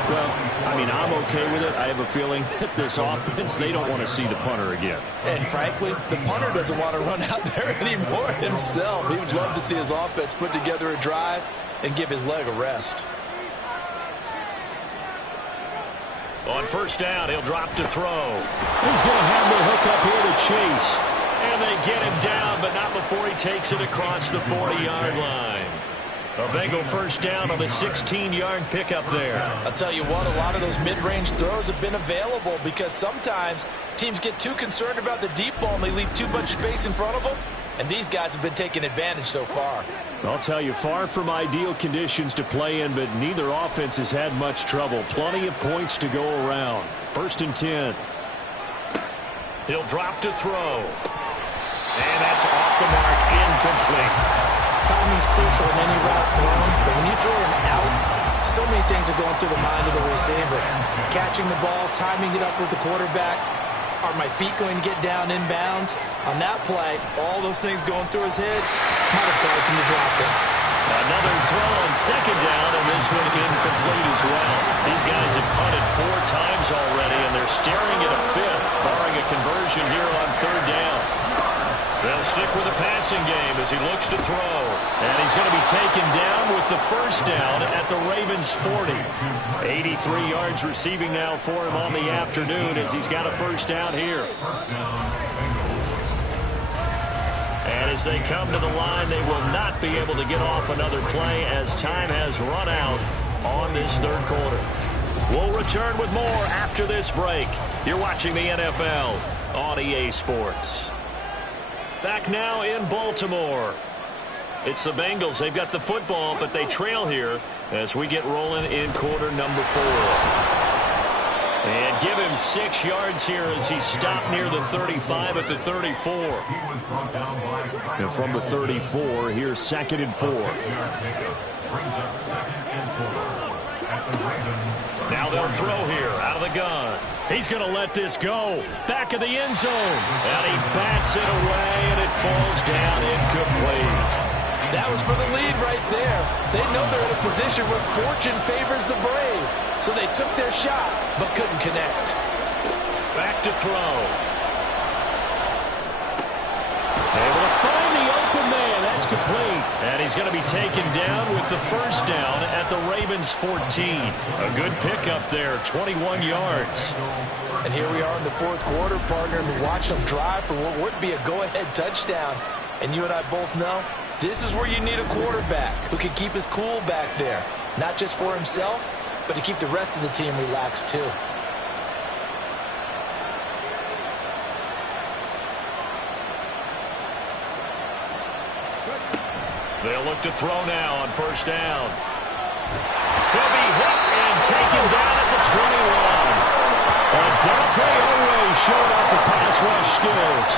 Well, I mean, I'm okay with it. I have a feeling that this offense, they don't want to see the punter again. And frankly, the punter doesn't want to run out there anymore himself. He would love to see his offense put together a drive and give his leg a rest. On 1st down, he'll drop to throw. He's going to have the hook up here to Chase. And they get him down, but not before he takes it across the 40-yard line. A Bengal 1st down on the 16-yard pickup there. I'll tell you what, a lot of those mid-range throws have been available because sometimes teams get too concerned about the deep ball and they leave too much space in front of them. And these guys have been taking advantage so far. I'll tell you, far from ideal conditions to play in, but neither offense has had much trouble. Plenty of points to go around. 1st and 10. He'll drop to throw. And that's off the mark, incomplete. Timing's crucial in any route thrown, but when you throw an out, so many things are going through the mind of the receiver. Catching the ball, timing it up with the quarterback. Are my feet going to get down inbounds? On that play, all those things going through his head might have caused him to drop it. Another throw on 2nd down, and this one incomplete as well. These guys have punted 4 times already, and they're staring at a 5th, barring a conversion here on 3rd down. They'll stick with the passing game as he looks to throw. And he's going to be taken down with the 1st down at the Ravens' 40. 83 yards receiving now for him on the afternoon as he's got a 1st down here. And as they come to the line, they will not be able to get off another play as time has run out on this 3rd quarter. We'll return with more after this break. You're watching the NFL on EA Sports. Back now in Baltimore. It's the Bengals. They've got the football, but they trail here as we get rolling in quarter number 4. And give him 6 yards here as he stopped near the 35 at the 34. And from the 34, here's 2nd and 4. Now they'll throw here out of the gun. He's going to let this go. Back of the end zone. And he bats it away, and it falls down incomplete. That was for the lead right there. They know they're in a position where fortune favors the brave. So they took their shot, but couldn't connect. Back to throw. Able to find the open man. That's complete. And he's going to be taken down with the first down at the Ravens 14. A good pickup there, 21 yards. And here we are in the fourth quarter, partner, and watch them drive for what would be a go-ahead touchdown. And you and I both know this is where you need a quarterback who can keep his cool back there. Not just for himself, but to keep the rest of the team relaxed too. They'll look to throw now on first down. He'll be hit and taken down at the 21. And Delphi always showed off the pass rush skills.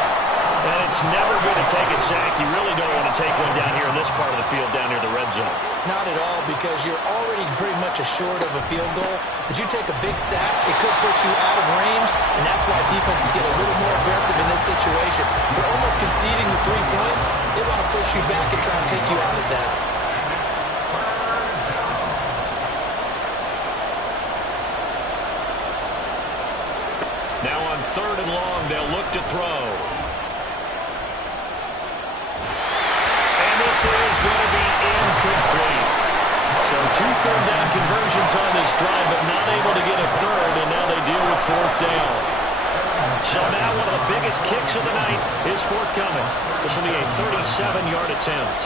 And it's never good to take a sack. You really don't want to take one down here in this part of the field, down near the red zone. Not at all, because you're already pretty much assured of a field goal. But you take a big sack, it could push you out of range, and that's why defenses get a little more aggressive in this situation. They're almost conceding the 3 points. They want to push you back and try and take you out of that. Now on 3rd and long, they'll look to throw. And this is going to be incomplete. So 2 third-down conversions on this drive, but not able to get a third, and now they deal with 4th down. So now one of the biggest kicks of the night is forthcoming. This will be a 37-yard attempt.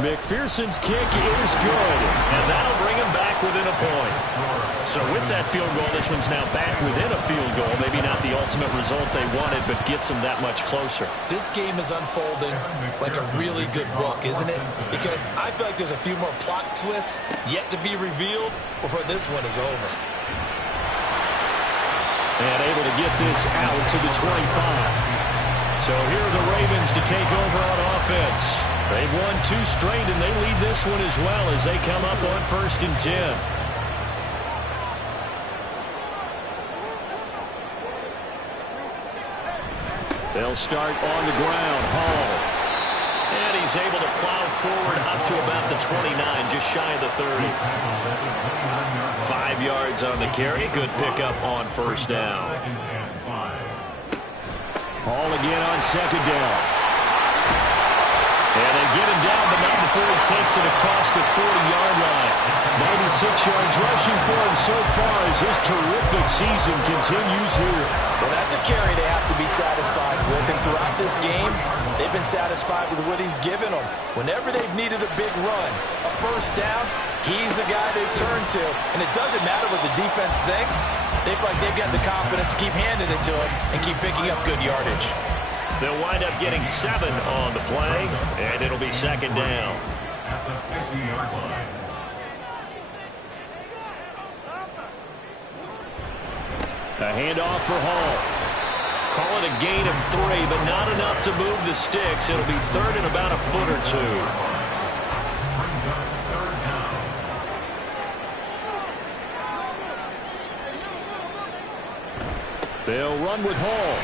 McPherson's kick is good, and that'll bring him back within a point. So with that field goal, this one's now back within a field goal. Maybe not the ultimate result they wanted, but gets them that much closer. This game is unfolding like a really good book, isn't it? Because I feel like there's a few more plot twists yet to be revealed before this one is over. And able to get this out to the 25. So here are the Ravens to take over on offense. They've won 2 straight, and they lead this one as well as they come up on 1st and 10. They'll start on the ground. Hall. And he's able to plow forward up to about the 29, just shy of the 30. 5 yards on the carry. Good pickup on first down. Hall again on 2nd down. And they get him down, but not before he takes it across the 40-yard line. 96 yards rushing for him so far as his terrific season continues here. Well, that's a carry they have to be satisfied with. And throughout this game, they've been satisfied with what he's given them. Whenever they've needed a big run, a first down, he's the guy they've turned to. And it doesn't matter what the defense thinks. They feel like they've got the confidence to keep handing it to him and keep picking up good yardage. They'll wind up getting 7 on the play, and it'll be 2nd down. At the 50-yard line. A handoff for Hall. Call it a gain of 3, but not enough to move the sticks. It'll be 3rd and about a foot or 2. Brings up 3rd down. They'll run with Hall.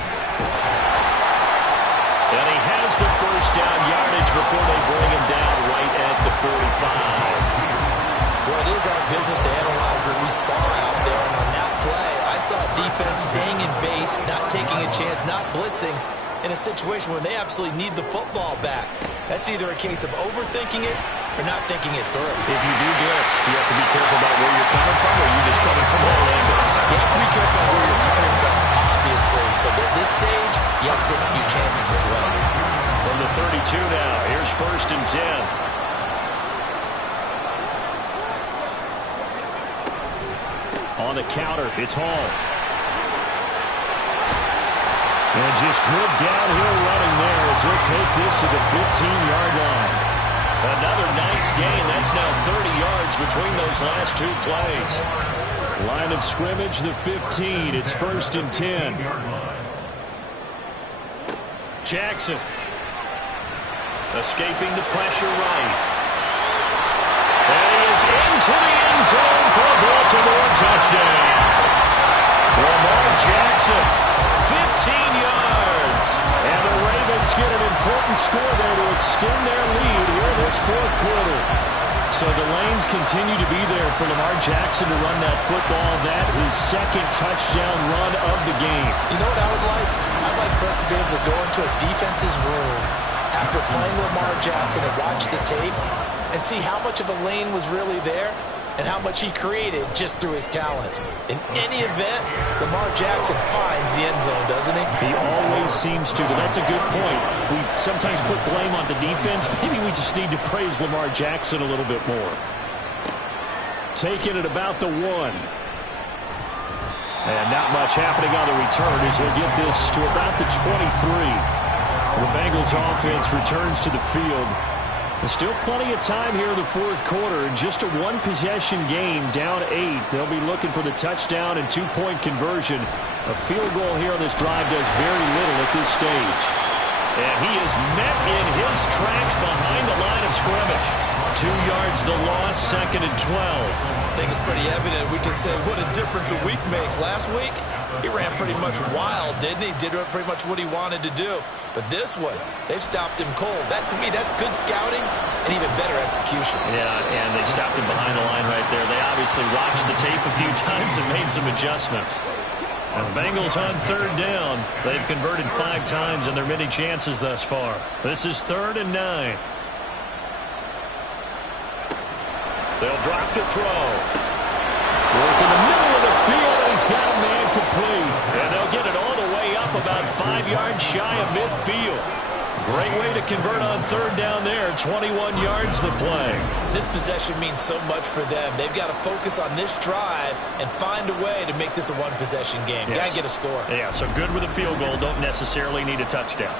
And he has the first down yardage before they bring him down right at the 45. Well, it is our business to analyze what we saw out there. And on that play, I saw defense staying in base, not taking a chance, not blitzing in a situation where they absolutely need the football back. That's either a case of overthinking it or not thinking it through. If you do blitz, do you have to be careful about where you're coming from, or are you just coming from all angles? You have to be careful about where you're coming from, obviously. But at this stage, you have to take a few chances as well. From the 32 now, here's 1st and 10. On the counter, it's Hall. And just good downhill running there as he'll take this to the 15-yard line. Another nice gain. That's now 30 yards between those last 2 plays. Line of scrimmage, the 15. It's 1st and 10. Jackson. Escaping the pressure right. And he is into the end zone for a Baltimore touchdown. Lamar Jackson, 15 yards. And the Ravens get an important score there to extend their lead here this fourth quarter. So the lanes continue to be there for Lamar Jackson to run that football. That his second touchdown run of the game. You know what I would like? I'd like for us to be able to go into a defense's room after playing Lamar Jackson and watch the tape and see how much of a lane was really there and how much he created just through his talents. In any event, Lamar Jackson finds the end zone, doesn't he? He always seems to, but that's a good point. We sometimes put blame on the defense. Maybe we just need to praise Lamar Jackson a little bit more. Taking it about the 1. And not much happening on the return as he'll get this to about the 23. The Bengals offense returns to the field. There's still plenty of time here in the fourth quarter. Just a one-possession game, down 8. They'll be looking for the touchdown and 2-point conversion. A field goal here on this drive does very little at this stage. And he is met in his tracks behind the line of scrimmage. 2 yards the loss, 2nd and 12. I think it's pretty evident. We can say what a difference a week makes. Last week, he ran pretty much wild, didn't he? Did pretty much what he wanted to do. But this one, they've stopped him cold. That, to me, that's good scouting and even better execution. Yeah, and they stopped him behind the line right there. They obviously watched the tape a few times and made some adjustments. And the Bengals on 3rd down. They've converted 5 times in their many chances thus far. This is 3rd and 9. They'll drop to throw. Work in the middle of the field, and he's got a man complete. And they'll get it all the way up about 5 yards shy of midfield. Great way to convert on 3rd down there. 21 yards the play. This possession means so much for them. They've got to focus on this drive and find a way to make this a one-possession game. Yes. Got to get a score. Yeah, so good with a field goal. Don't necessarily need a touchdown.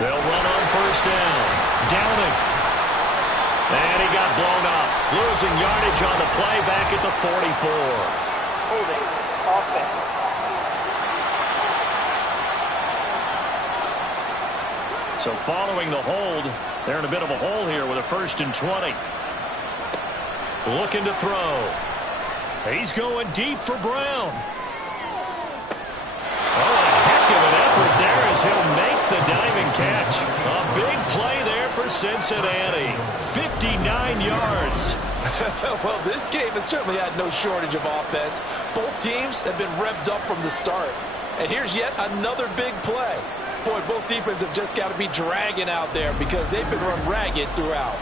They'll run on 1st down. Downing. And he got blown up. Losing yardage on the play back at the 44. Holding offense. So following the hold, they're in a bit of a hole here with a 1st and 20. Looking to throw. He's going deep for Brown. Oh, a heck of an effort there as he'll make the diving catch. A big play there for Cincinnati. 59 yards. Well, this game has certainly had no shortage of offense. Both teams have been revved up from the start. And here's yet another big play. Boy, both defenses have just got to be dragging out there because they've been run ragged throughout.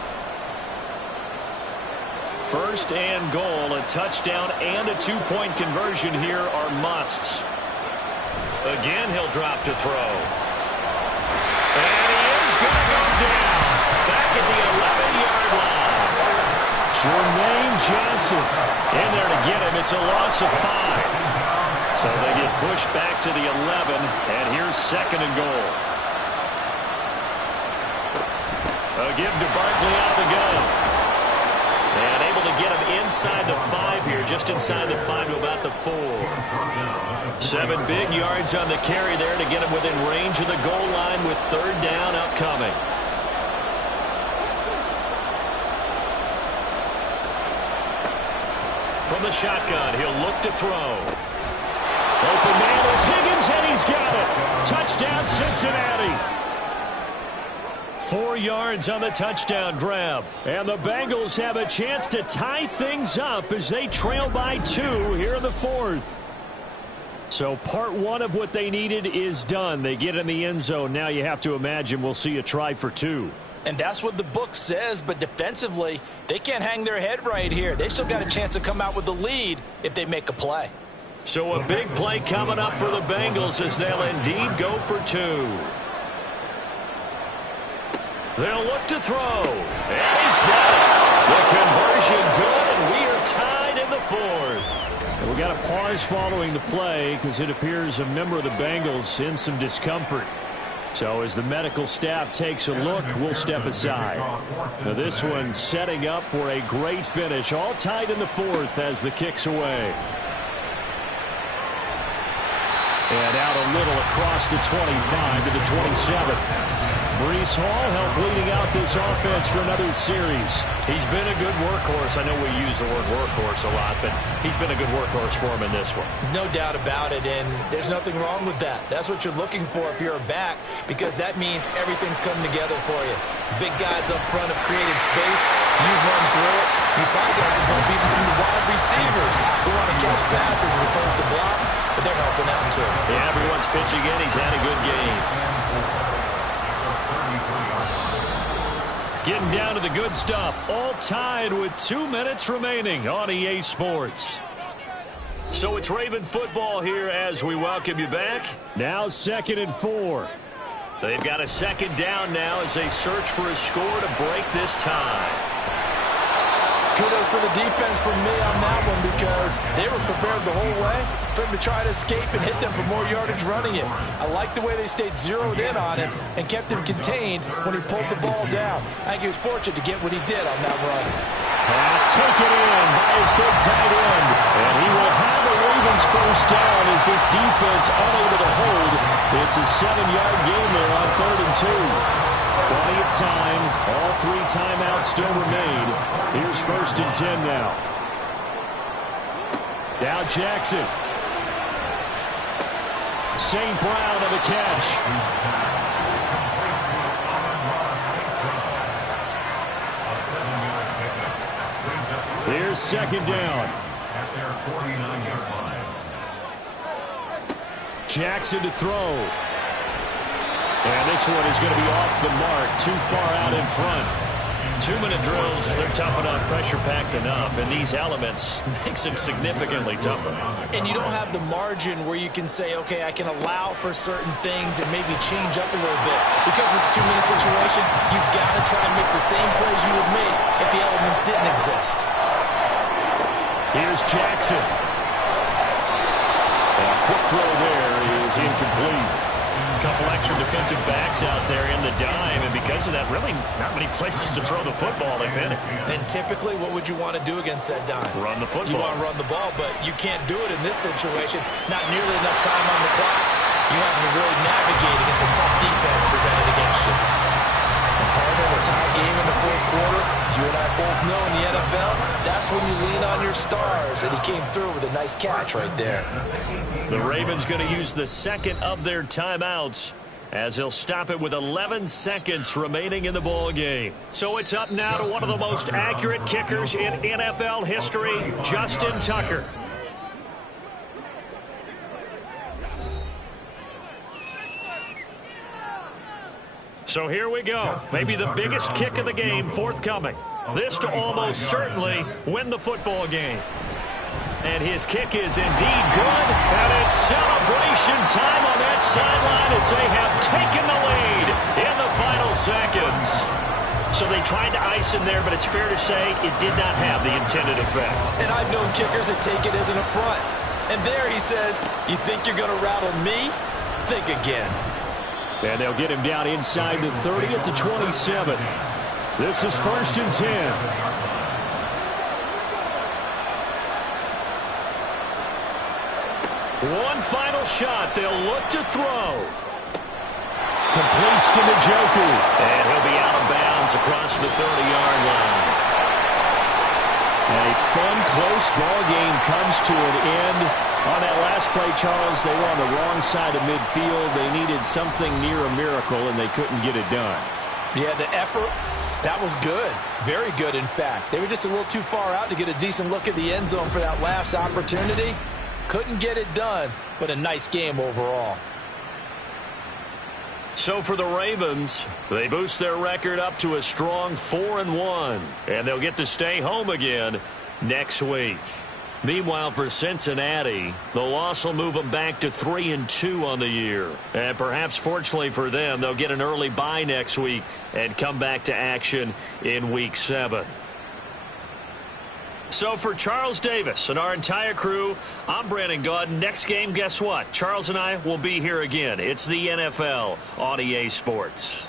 1st and goal, a touchdown and a 2-point conversion here are musts. Again, he'll drop to throw. And he is going to go down. Back at the 11-yard line. Jermaine Johnson In there to get him. It's a loss of 5. So they get pushed back to the 11. And here's 2nd and goal. A give to Barkley out of the gun. And able to get him inside the 5 here. Just inside the 5 to about the 4. 7 big yards on the carry there to get him within range of the goal line with 3rd down upcoming. From the shotgun, he'll look to throw. Open man is Higgins, and he's got it. Touchdown, Cincinnati. 4 yards on the touchdown grab. And the Bengals have a chance to tie things up as they trail by 2 here in the 4th. So part 1 of what they needed is done. They get in the end zone. Now you have to imagine we'll see a try for 2. And that's what the book says, but defensively, they can't hang their head right here. They've still got a chance to come out with the lead if they make a play. So a big play coming up for the Bengals as they'll indeed go for 2. They'll look to throw. And he's got it. The conversion good, and we are tied in the 4th. And we got a pause following the play because it appears a member of the Bengals in some discomfort. So as the medical staff takes a look, we'll step aside. Now this one setting up for a great finish. All tied in the 4th as the kick's away. And out a little across the 25 to the 27. Breece Hall helped leading out this offense for another series. He's been a good workhorse. I know we use the word workhorse a lot, but he's been a good workhorse for him in this one. No doubt about it, and there's nothing wrong with that. That's what you're looking for if you're a back, because that means everything's coming together for you. Big guys up front have created space. You've run through it. You probably got some help even from the wide receivers who want to catch passes as opposed to block, but they're helping out too. Yeah, everyone's pitching in. He's had a good game. Getting down to the good stuff. All tied with 2 minutes remaining on EA Sports. So it's Raven football here as we welcome you back. Now 2nd and 4. So they've got a second down now as they search for a score to break this tie. Kudos for the defense from me on that one, because they were prepared the whole way for him to try to escape and hit them for more yardage running it. I like the way they stayed zeroed in on him and kept him contained when he pulled the ball down. I think he was fortunate to get what he did on that run. Pass taken in by his big tight end. And he will have a Ravens first down as this defense unable to hold. It's a 7-yard gain there on 3rd and 2. Plenty of time. All 3 timeouts still remain. Here's 1st and 10 now. Now Jackson. St. Brown on the catch. Here's 2nd down. At their 49-yard line. Jackson to throw. And this one is going to be off the mark, too far out in front. 2-minute drills, they're tough enough, pressure-packed enough, and these elements makes it significantly tougher. And you don't have the margin where you can say, okay, I can allow for certain things and maybe change up a little bit. Because it's a 2-minute situation, you've got to try and make the same plays you would make if the elements didn't exist. Here's Jackson. A quick throw there is incomplete. Couple extra defensive backs out there in the dime, and because of that, really not many places to throw the football, if any. And typically, what would you want to do against that dime? Run the football. You want to run the ball, but you can't do it in this situation. Not nearly enough time on the clock. You have to really navigate against a tough defense presented against you. And partner, in a tie game in the 4th quarter, you and I both know in the NFL, that's when you lean on your stars, and he came through with a nice catch right there. The Ravens going to use the 2nd of their timeouts as they'll stop it with 11 seconds remaining in the ball game. So it's up now to one of the most accurate kickers in NFL history, Justin Tucker. So here we go. Maybe the biggest kick of the game forthcoming. This to almost certainly win the football game. And his kick is indeed good. And it's celebration time on that sideline as they have taken the lead in the final seconds. So they tried to ice him there, but it's fair to say it did not have the intended effect. And I've known kickers that take it as an affront. And there he says, you think you're going to rattle me? Think again. And they'll get him down inside the 30 at the 27. This is 1st and 10. One final shot. They'll look to throw. Completes to Njoku. And he'll be out of bounds across the 30-yard line. A fun, close ball game comes to an end. On that last play, Charles, they were on the wrong side of midfield. They needed something near a miracle, and they couldn't get it done. Yeah, the effort, that was good. Very good, in fact. They were just a little too far out to get a decent look at the end zone for that last opportunity. Couldn't get it done, but a nice game overall. So for the Ravens, they boost their record up to a strong 4-1, and they'll get to stay home again next week. Meanwhile, for Cincinnati, the loss will move them back to 3-2 on the year. And perhaps fortunately for them, they'll get an early bye next week and come back to action in Week 7. So for Charles Davis and our entire crew, I'm Brandon Gaudin. Next game, guess what? Charles and I will be here again. It's the NFL on EA Sports.